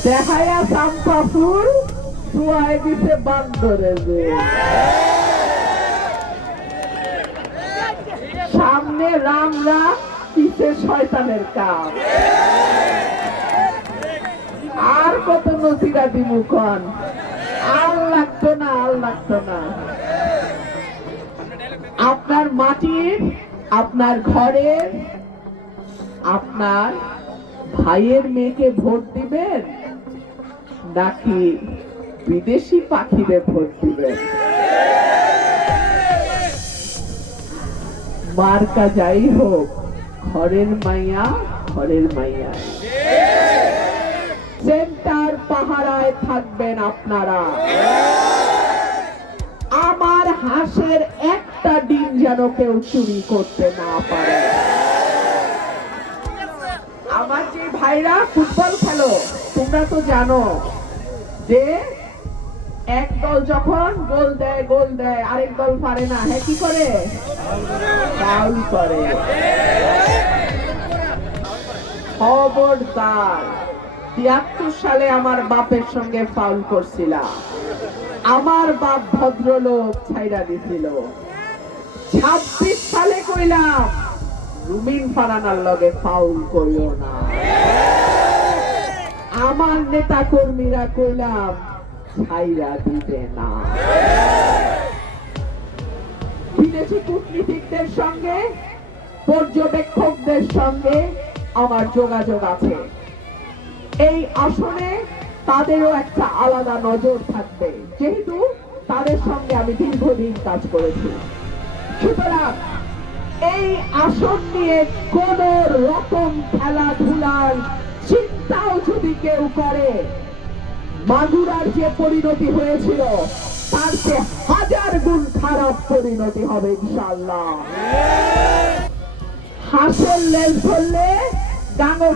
দেখায়া চাম্পা ফুল Shuai দিছে বান্দরে যে সামনে রাম রাম পিছে শয়তানের কাম। আর কত নসিরা দিমুখন, আর লাগতো না, আর লাগতো না। আপনার মাটির, আপনার ঘরের, আপনার ভাইয়ের মেয়েকে ভোট দিবেন নাকি বিদেশি পাখিরে ভোট দিবেন? মার্কা যাই হোক, ঘরের মাইয়া ঘরের মাইয়া। সেন্টার পাহারায় থাকবেন আপনারা। আমার হাঁসের একটা ডিম যেন কেউ চুরি করতে না পারে। আমার যে ভাইরা ফুটবল খেলো, তোমরা তো জানো যে এক দল যখন গোল দেয় আরেক দল পারে না, হ্যাঁ কি করে? ফাউল করে। খবরদার, ৭৩ সালে আমার বাপের সঙ্গে ফাউল করছিলাম, আমার বাপ ভদ্রলোক ছাইরা দিছিল। ২৬ সালে কইলাম রুমিন ফারানার লগে ফাউল করিও না। আমার নেতা কর্মীরা কইলাম ছাইরা দিবে না। বিদেশি কূটনীতিকদের সঙ্গে, পর্যবেক্ষকদের সঙ্গে আমার যোগাযোগ আছে। এই আসনে তাদেরও একটা আলাদা নজর থাকবে, যেহেতু তাদের সঙ্গে আমি দীর্ঘদিন কাজ করেছি। সুতরাং এই আসন নিয়ে কোন রকম খেলাধুলার চিন্তাও যদি কেউ করে, মাগুরার যে পরিণতি হয়েছিল তার চেয়ে ১০০০ গুণ খারাপ পরিণতি হবে ইনশাআল্লাহ। হাঁসের লেজ ধরলে ডাঙর